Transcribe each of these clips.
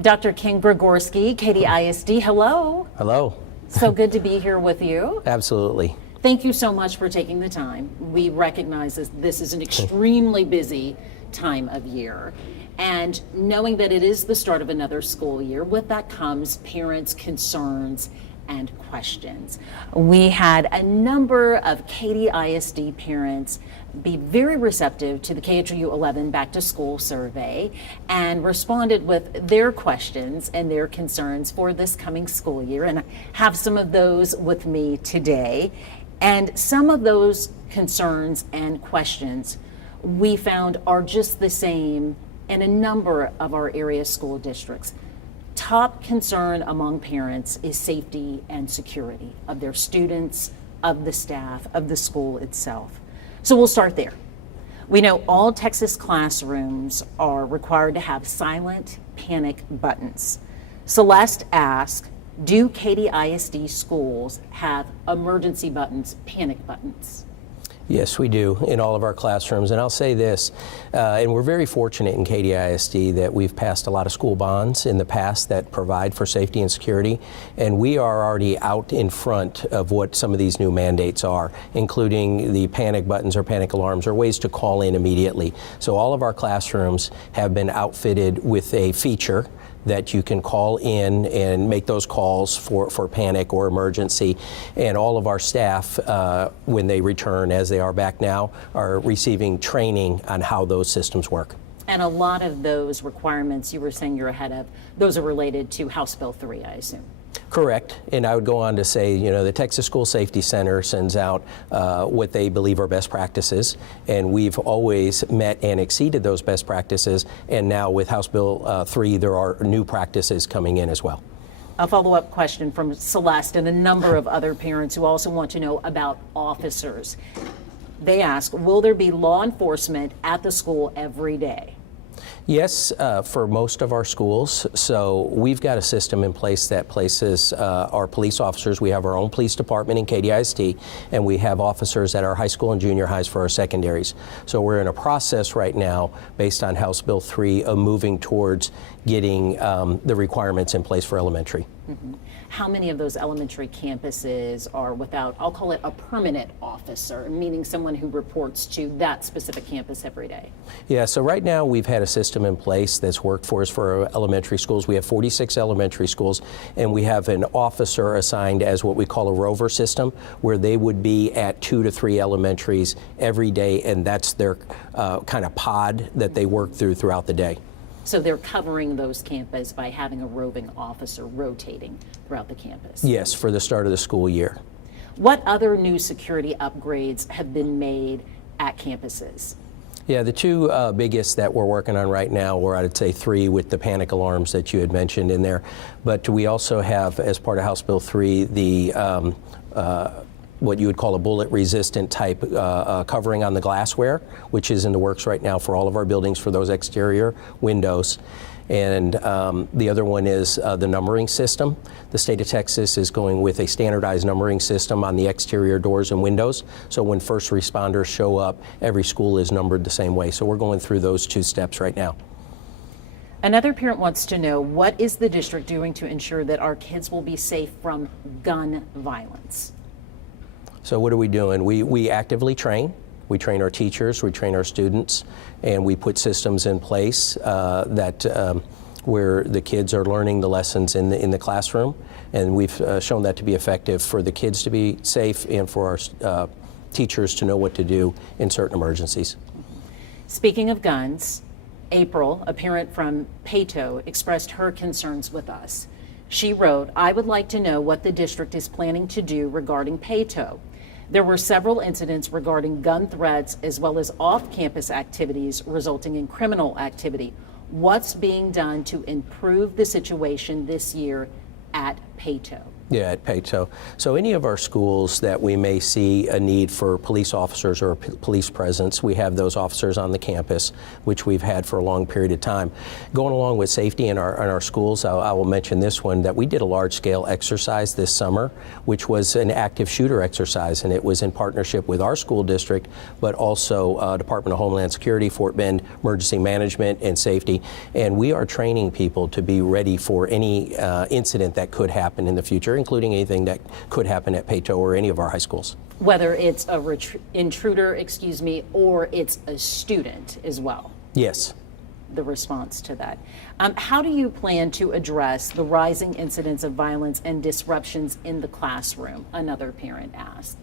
Dr. King Gregorski, Katy ISD, hello. Hello. So good to be here with you. Absolutely. Thank you so much for taking the time. We recognize this is an extremely busy time of year. And knowing that it is the start of another school year, with that comes parents' concerns and questions. We had a number of Katy ISD parents be very receptive to the KHOU 11 back to school survey and responded with their questions and their concerns for this coming school year. And I have some of those with me today. And some of those concerns and questions we found are just the same in a number of our area school districts. Top concern among parents is safety and security of their students, of the staff, of the school itself. So we'll start there. We know all Texas classrooms are required to have silent panic buttons. Celeste asked, do Katy ISD schools have emergency buttons, panic buttons? Yes, we do in all of our classrooms. And I'll say this, and we're very fortunate in Katy ISD that we've passed a lot of school bonds in the past that provide for safety and security. And we are already out in front of what some of these new mandates are, including the panic buttons or panic alarms or ways to call in immediately. So all of our classrooms have been outfitted with a feature that you can call in and make those calls for panic or emergency. And all of our staff, when they return, as they are back now, are receiving training on how those systems work. And a lot of those requirements you were saying you're ahead of, those are related to House Bill 3, I assume. Correct. And I would go on to say, you know, the Texas School Safety Center sends out what they believe are best practices, and we've always met and exceeded those best practices. And now with House Bill 3, there are new practices coming in as well. A follow-up question from Celeste and a number of other parents who also want to know about officers. They ask, will there be law enforcement at the school every day? Yes, for most of our schools. So we've got a system in place that places our police officers. We have our own police department in Katy ISD, and we have officers at our high school and junior highs for our secondaries. So we're in a process right now, based on House Bill 3, of moving towards getting the requirements in place for elementary. Mm-hmm. How many of those elementary campuses are without, I'll call it a permanent officer, meaning someone who reports to that specific campus every day? Yeah, so right now we've had a system in place that's worked for us for our elementary schools. We have 46 elementary schools, and we have an officer assigned as what we call a rover system, where they would be at 2 to 3 elementaries every day, and that's their kind of pod that they work throughout the day. So they're covering those campuses by having a roving officer rotating throughout the campus? Yes, for the start of the school year. What other new security upgrades have been made at campuses? Yeah, the two biggest that we're working on right now, or I'd say 3 with the panic alarms that you had mentioned in there. But we also have, as part of House Bill 3, the what you would call a bullet-resistant type covering on the glassware, which is in the works right now for all of our buildings for those exterior windows. And the other one is the numbering system. The state of Texas is going with a standardized numbering system on the exterior doors and windows. So when first responders show up, every school is numbered the same way. So we're going through those 2 steps right now. Another parent wants to know, what is the district doing to ensure that our kids will be safe from gun violence? So what are we doing? We actively train. We train our teachers, we train our students, and we put systems in place where the kids are learning the lessons in the classroom, and we've shown that to be effective for the kids to be safe and for our teachers to know what to do in certain emergencies. Speaking of guns, April, a parent from KHOU, expressed her concerns with us. She wrote, I would like to know what the district is planning to do regarding KHOU. There were several incidents regarding gun threats as well as off-campus activities resulting in criminal activity. What's being done to improve the situation this year at KHOU? Yeah, at KHOU. So any of our schools that we may see a need for police officers or a police presence, we have those officers on the campus, which we've had for a long period of time. Going along with safety in our schools, I will mention this one, that we did a large-scale exercise this summer, which was an active shooter exercise, and it was in partnership with our school district, but also Department of Homeland Security, Fort Bend Emergency Management and Safety, and we are training people to be ready for any incident that could happen in the future, including anything that could happen at KHOU or any of our high schools. Whether it's a intruder, or it's a student as well. Yes. The response to that. How do you plan to address the rising incidents of violence and disruptions in the classroom? Another parent asked.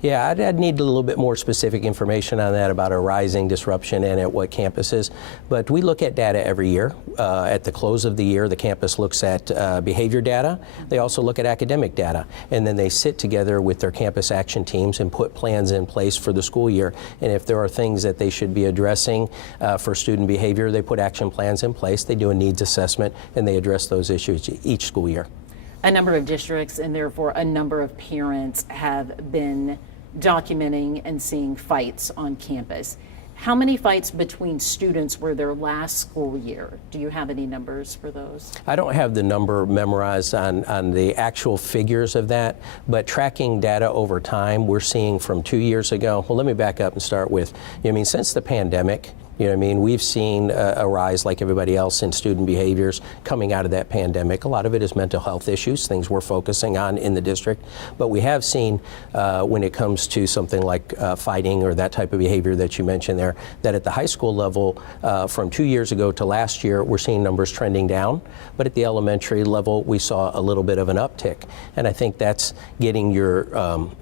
Yeah, I'd need a little bit more specific information on that about a rising disruption and at what campuses. But we look at data every year. At the close of the year, the campus looks at behavior data. They also look at academic data. And then they sit together with their campus action teams and put plans in place for the school year. And if there are things that they should be addressing for student behavior, they put action plans in place. They do a needs assessment, and they address those issues each school year. A number of districts and therefore a number of parents have been documenting and seeing fights on campus. How many fights between students were there last school year? Do you have any numbers for those? I don't have the number memorized on the actual figures of that, but tracking data over time, we're seeing from 2 years ago. Well, let me back up and start with, since the pandemic, we've seen a rise like everybody else in student behaviors coming out of that pandemic. A lot of it is mental health issues, things we're focusing on in the district. But we have seen when it comes to something like fighting or that type of behavior that you mentioned there, that at the high school level from 2 years ago to last year, we're seeing numbers trending down. But at the elementary level, we saw a little bit of an uptick. And I think that's getting your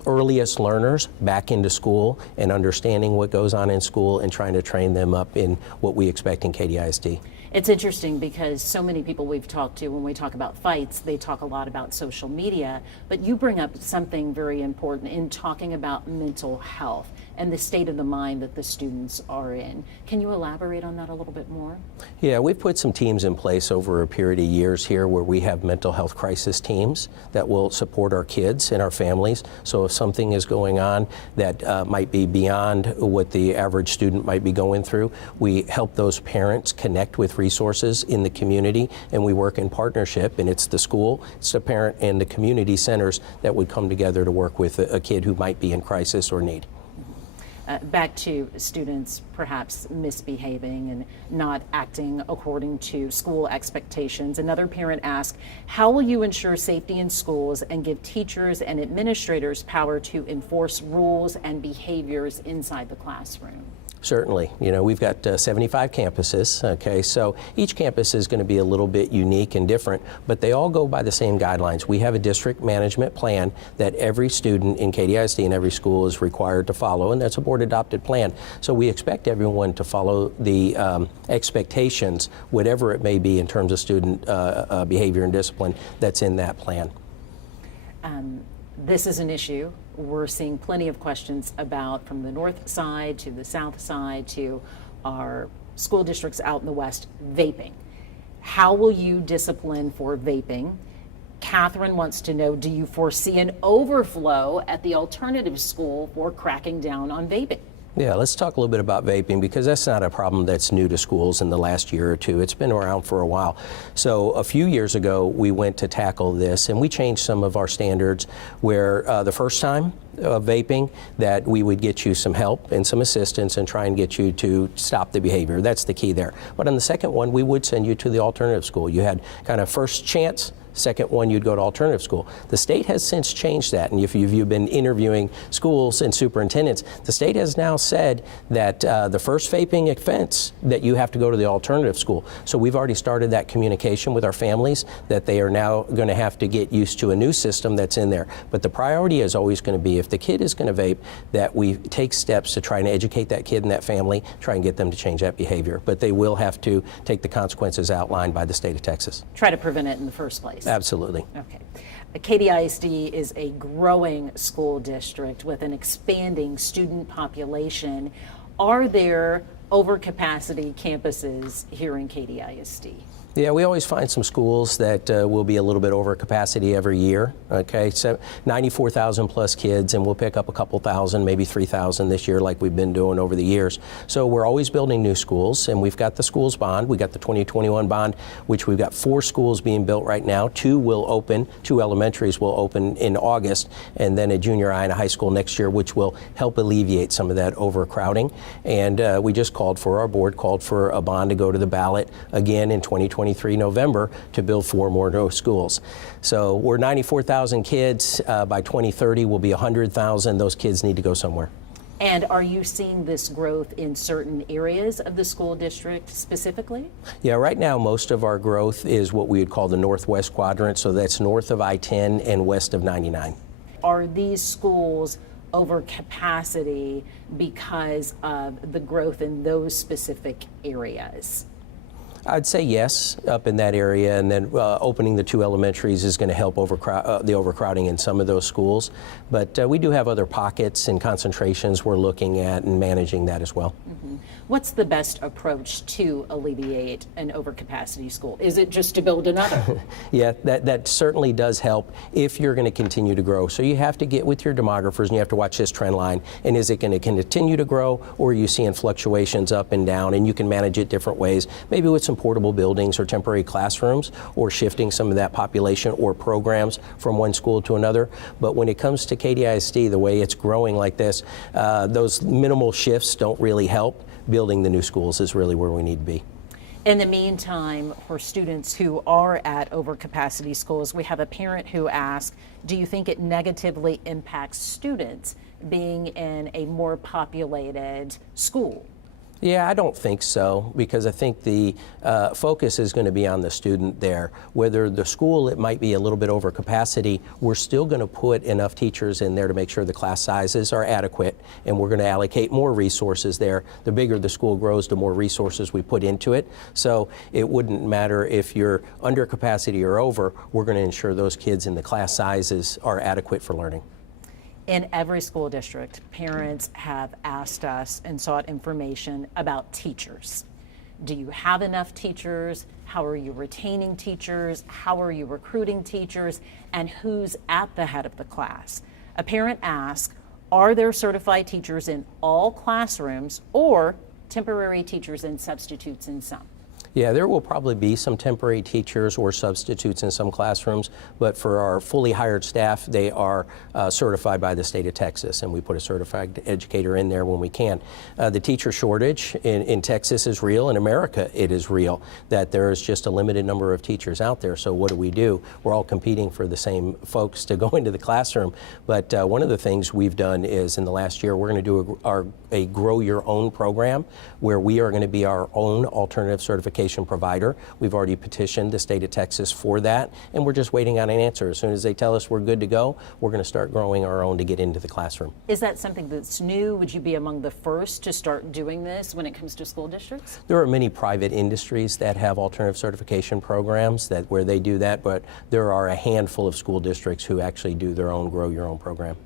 earliest learners back into school and understanding what goes on in school and trying to train them up in what we expect in Katy ISD. It's interesting because so many people we've talked to, when we talk about fights, they talk a lot about social media, but you bring up something very important in talking about mental health and the state of the mind that the students are in. Can you elaborate on that a little bit more? Yeah, we've put some teams in place over a period of years here where we have mental health crisis teams that will support our kids and our families. So if something is going on that might be beyond what the average student might be going through, we help those parents connect with resources in the community, and we work in partnership, and it's the school, it's the parent, and the community centers that would come together to work with a kid who might be in crisis or need. Back to students perhaps misbehaving and not acting according to school expectations. Another parent asked, how will you ensure safety in schools and give teachers and administrators power to enforce rules and behaviors inside the classroom? Certainly. We've got 75 campuses, okay, so each campus is going to be a little bit unique and different, but they all go by the same guidelines. We have a district management plan that every student in Katy ISD and every school is required to follow, and that's a board-adopted plan. So we expect everyone to follow the expectations, whatever it may be in terms of student behavior and discipline that's in that plan. This is an issue we're seeing plenty of questions about from the north side to the south side to our school districts out in the west, vaping. How will you discipline for vaping? Catherine wants to know, do you foresee an overflow at the alternative school for cracking down on vaping? Yeah, let's talk a little bit about vaping, because that's not a problem that's new to schools in the last year or two. It's been around for a while. So a few years ago, we went to tackle this, and we changed some of our standards where the first time vaping, that we would get you some help and some assistance and try and get you to stop the behavior. That's the key there. But on the second one, we would send you to the alternative school. You had kind of first chance. Second one, you'd go to alternative school. The state has since changed that, and if you've been interviewing schools and superintendents, the state has now said that the first vaping offense, that you have to go to the alternative school. So we've already started that communication with our families that they are now going to have to get used to a new system that's in there. But the priority is always going to be, if the kid is going to vape, that we take steps to try and educate that kid and that family, try and get them to change that behavior. But they will have to take the consequences outlined by the state of Texas. Try to prevent it in the first place. Absolutely. Okay. Katy ISD is a growing school district with an expanding student population. Are there overcapacity campuses here in Katy ISD? Yeah, we always find some schools that will be a little bit over capacity every year. Okay, so 94,000 plus kids, and we'll pick up a couple thousand, maybe 3,000 this year, like we've been doing over the years. So we're always building new schools, and we've got the schools bond. We got the 2021 bond, which we've got 4 schools being built right now. 2 will open, 2 elementaries will open in August, and then a junior high and a high school next year, which will help alleviate some of that overcrowding. And we just our board called for a bond to go to the ballot again in 2023 November to build 4 more new schools. So we're 94,000 kids. By 2030, we'll be 100,000. Those kids need to go somewhere. And are you seeing this growth in certain areas of the school district specifically? Yeah, right now most of our growth is what we would call the northwest quadrant, so that's north of I-10 and west of 99. Are these schools over capacity because of the growth in those specific areas? I'd say yes, up in that area, and then opening the 2 elementaries is going to help the overcrowding in some of those schools. But we do have other pockets and concentrations we're looking at and managing that as well. Mm-hmm. What's the best approach to alleviate an overcapacity school? Is it just to build another? Yeah, that certainly does help if you're going to continue to grow. So you have to get with your demographers and you have to watch this trend line. And is it going to continue to grow, or are you seeing fluctuations up and down? And you can manage it different ways, maybe with some portable buildings or temporary classrooms, or shifting some of that population or programs from one school to another. But when it comes to Katy ISD, the way it's growing like this, those minimal shifts don't really help. Building the new schools is really where we need to be. In the meantime, for students who are at overcapacity schools, we have a parent who asked, do you think it negatively impacts students being in a more populated school? Yeah, I don't think so, because I think the focus is going to be on the student there. Whether the school, it might be a little bit over capacity, we're still going to put enough teachers in there to make sure the class sizes are adequate, and we're going to allocate more resources there. The bigger the school grows, the more resources we put into it. So it wouldn't matter if you're under capacity or over, we're going to ensure those kids in the class sizes are adequate for learning. In every school district, parents have asked us and sought information about teachers. Do you have enough teachers? How are you retaining teachers? How are you recruiting teachers? And who's at the head of the class? A parent asked, are there certified teachers in all classrooms or temporary teachers and substitutes in some? Yeah, there will probably be some temporary teachers or substitutes in some classrooms, but for our fully hired staff, they are certified by the state of Texas, and we put a certified educator in there when we can. The teacher shortage in Texas is real. In America, it is real, that there is just a limited number of teachers out there. So what do? We're all competing for the same folks to go into the classroom. But one of the things we've done is, in the last year, we're going to do a Grow Your Own program, where we are going to be our own alternative certification provider. We've already petitioned the state of Texas for that, and we're just waiting on an answer. As soon as they tell us we're good to go, we're going to start growing our own to get into the classroom. Is that something that's new? Would you be among the first to start doing this when it comes to school districts? There are many private industries that have alternative certification programs where they do that, but there are a handful of school districts who actually do their own Grow Your Own program.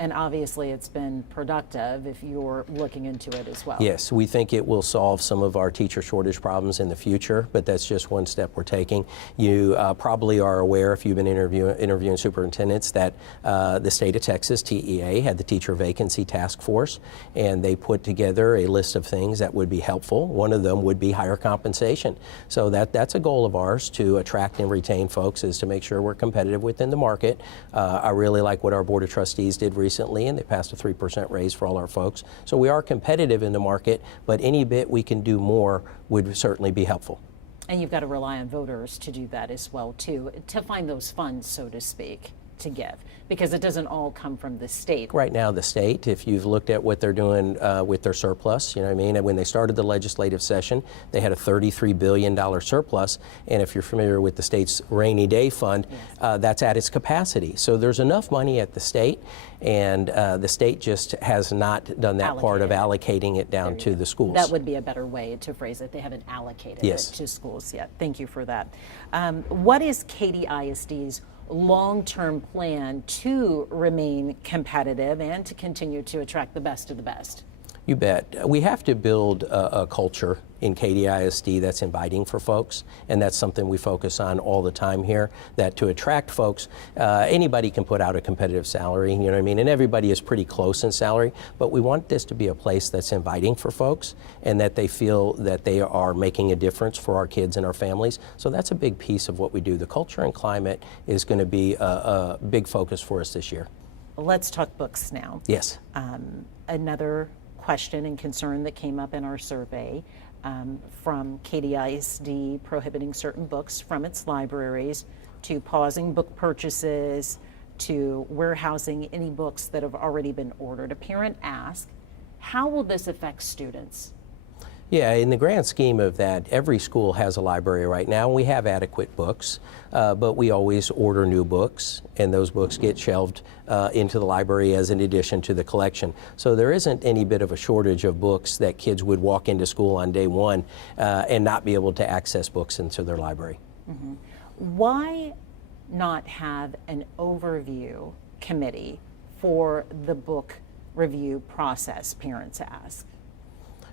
And obviously it's been productive if you're looking into it as well. Yes, we think it will solve some of our teacher shortage problems in the future, but that's just one step we're taking. You probably are aware, if you've been interviewing superintendents, that the state of Texas, TEA, had the teacher vacancy task force, and they put together a list of things that would be helpful. One of them would be higher compensation. So that's a goal of ours, to attract and retain folks, is to make sure we're competitive within the market. I really like what our Board of Trustees did recently, and they passed a 3% raise for all our folks. So we are competitive in the market, but any bit we can do more would certainly be helpful. And you've got to rely on voters to do that as well, too, to find those funds, so to speak, to give, because it doesn't all come from the state. Right now, the state, if you've looked at what they're doing with their surplus, you know what I mean? And when they started the legislative session, they had a $33 billion surplus. And if you're familiar with the state's rainy day fund, yes, that's at its capacity. So there's enough money at the state, and the state just has not done that part of allocating it down to the schools. That would be a better way to phrase it. They haven't allocated yes, it to schools yet. Thank you for that. What is Katy ISD's long-term plan to remain competitive and to continue to attract the best of the best? You bet. We have to build a culture in Katy ISD that's inviting for folks, and that's something we focus on all the time here, that to attract folks, anybody can put out a competitive salary, you know what I mean, and everybody is pretty close in salary, but we want this to be a place that's inviting for folks and that they feel that they are making a difference for our kids and our families. So that's a big piece of what we do. The culture and climate is going to be a big focus for us this year. Let's talk books now. Yes. Another question and concern that came up in our survey from Katy ISD prohibiting certain books from its libraries, to pausing book purchases, to warehousing any books that have already been ordered. A parent asked, how will this affect students? Yeah, in the grand scheme of that, every school has a library right now. We have adequate books, but we always order new books, and those books get shelved into the library as an addition to the collection. So there isn't any bit of a shortage of books that kids would walk into school on day one and not be able to access books into their library. Mm-hmm. Why not have an overview committee for the book review process, parents ask?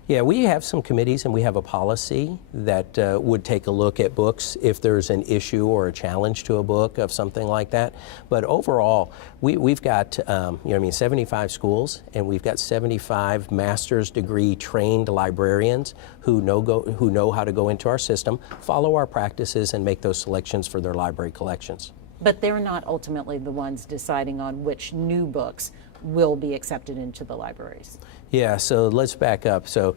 Yeah, we have some committees and we have a policy that would take a look at books if there's an issue or a challenge to a book of something like that. But overall, we've got 75 schools, and we've got 75 master's degree trained librarians who know how to go into our system, follow our practices, and make those selections for their library collections. But they're not ultimately the ones deciding on which new books will be accepted into the libraries. Yeah, so let's back up. So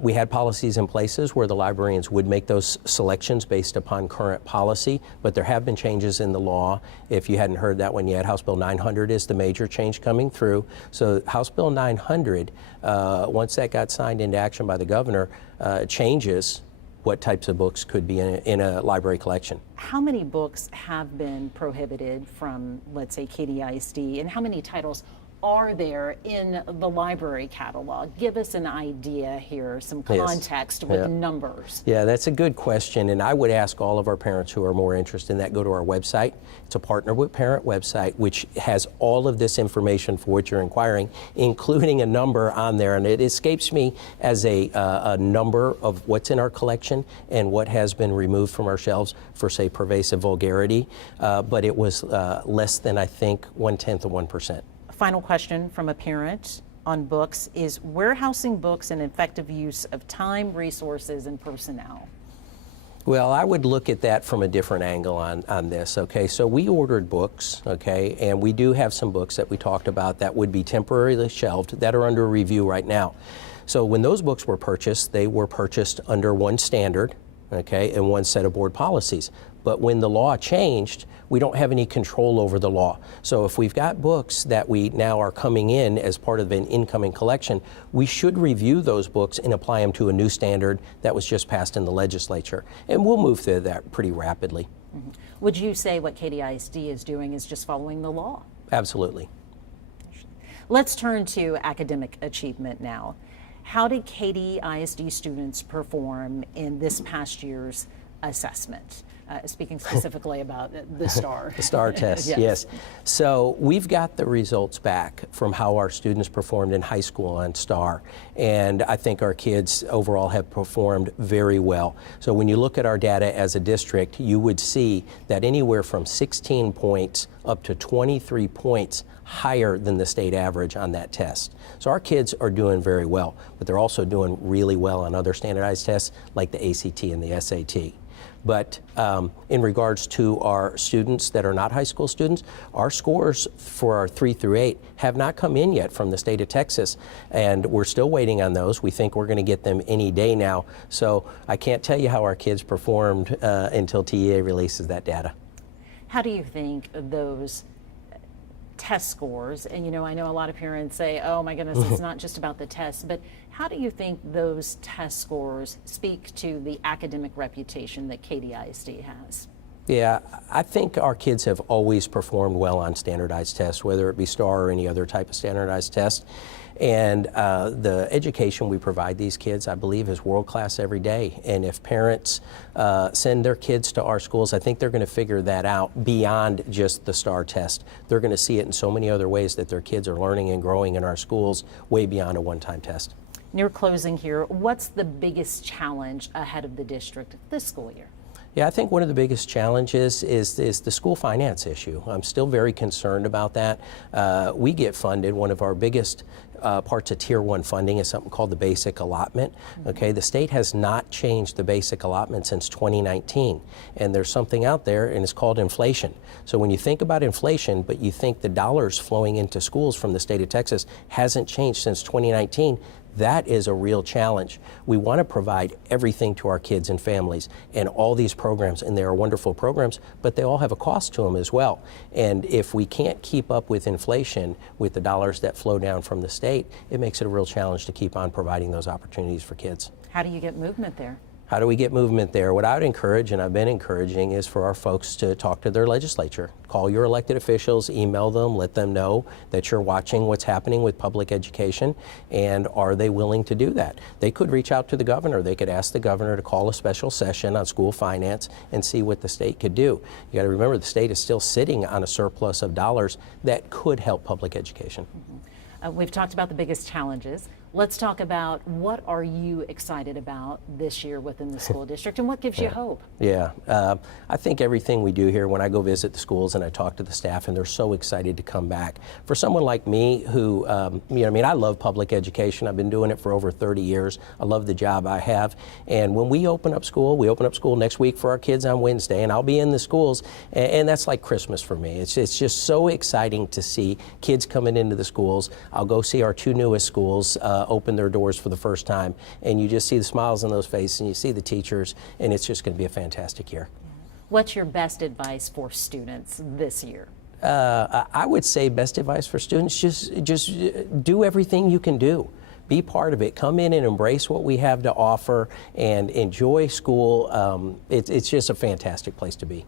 we had policies in places where the librarians would make those selections based upon current policy, but there have been changes in the law. If you hadn't heard that one yet, House Bill 900 is the major change coming through. So House Bill 900, once that got signed into action by the governor, changes what types of books could be in a library collection. How many books have been prohibited from, let's say, Katy ISD, and how many titles are there in the library catalog? Give us an idea here, some context with numbers. Yeah, that's a good question, and I would ask all of our parents who are more interested in that, go to our website. It's a Partner with Parent website, which has all of this information for what you're inquiring, including a number on there, and it escapes me as a number of what's in our collection and what has been removed from our shelves for, say, pervasive vulgarity, but it was less than, I think, 1/10 of 1%. Final question from a parent on books is warehousing books an effective use of time, resources, and personnel? Well, I would look at that from a different angle on this, okay? So we ordered books, okay, and we do have some books that we talked about that would be temporarily shelved that are under review right now. So when those books were purchased, they were purchased under one standard, okay, and one set of board policies. But when the law changed, we don't have any control over the law. So if we've got books that we now are coming in as part of an incoming collection, we should review those books and apply them to a new standard that was just passed in the legislature. And we'll move through that pretty rapidly. Mm-hmm. Would you say what Katy ISD is doing is just following the law? Absolutely. Let's turn to academic achievement now. How did Katy ISD students perform in this past year's assessment? Speaking specifically about the STAR. The STAR test, yes. So we've got the results back from how our students performed in high school on STAR, and I think our kids overall have performed very well. So when you look at our data as a district, you would see that anywhere from 16 points up to 23 points higher than the state average on that test. So our kids are doing very well, but they're also doing really well on other standardized tests like the ACT and the SAT. But in regards to our students that are not high school students, our scores for our 3 through 8 have not come in yet from the state of Texas, and we're still waiting on those. We think we're going to get them any day now. So I can't tell you how our kids performed until TEA releases that data. How do you think those test scores, and I know a lot of parents say, oh my goodness, it's not just about the tests, but how do you think those test scores speak to the academic reputation that Katy ISD has? Yeah, I think our kids have always performed well on standardized tests, whether it be STAR or any other type of standardized test. And the education we provide these kids, I believe, is world-class every day. And if parents send their kids to our schools, I think they're going to figure that out beyond just the STAR test. They're going to see it in so many other ways that their kids are learning and growing in our schools way beyond a one-time test. Near closing here, what's the biggest challenge ahead of the district this school year? Yeah, I think one of the biggest challenges is the school finance issue. I'm still very concerned about that. We get funded. One of our biggest parts of Tier 1 funding is something called the basic allotment. Okay, the state has not changed the basic allotment since 2019, and there's something out there, and it's called inflation. So when you think about inflation, but you think the dollars flowing into schools from the state of Texas hasn't changed since 2019, that is a real challenge. We want to provide everything to our kids and families and all these programs, and they are wonderful programs, but they all have a cost to them as well. And if we can't keep up with inflation with the dollars that flow down from the state, it makes it a real challenge to keep on providing those opportunities for kids. How do you get movement there? How do we get movement there? What I would encourage, and I've been encouraging, is for our folks to talk to their legislature. Call your elected officials, email them, let them know that you're watching what's happening with public education, and are they willing to do that? They could reach out to the governor. They could ask the governor to call a special session on school finance and see what the state could do. You got to remember, the state is still sitting on a surplus of dollars that could help public education. We've talked about the biggest challenges. Let's talk about what are you excited about this year within the school district, and what gives you hope? Yeah, I think everything we do here, when I go visit the schools and I talk to the staff, and they're so excited to come back. For someone like me who, I love public education. I've been doing it for over 30 years. I love the job I have. And when we open up school next week for our kids on Wednesday, and I'll be in the schools, and that's like Christmas for me. It's just so exciting to see kids coming into the schools. I'll go see our 2 newest schools open their doors for the first time, and you just see the smiles on those faces, and you see the teachers, and it's just going to be a fantastic year. What's your best advice for students this year? I would say best advice for students, just do everything you can do. Be part of it. Come in and embrace what we have to offer and enjoy school. It's just a fantastic place to be.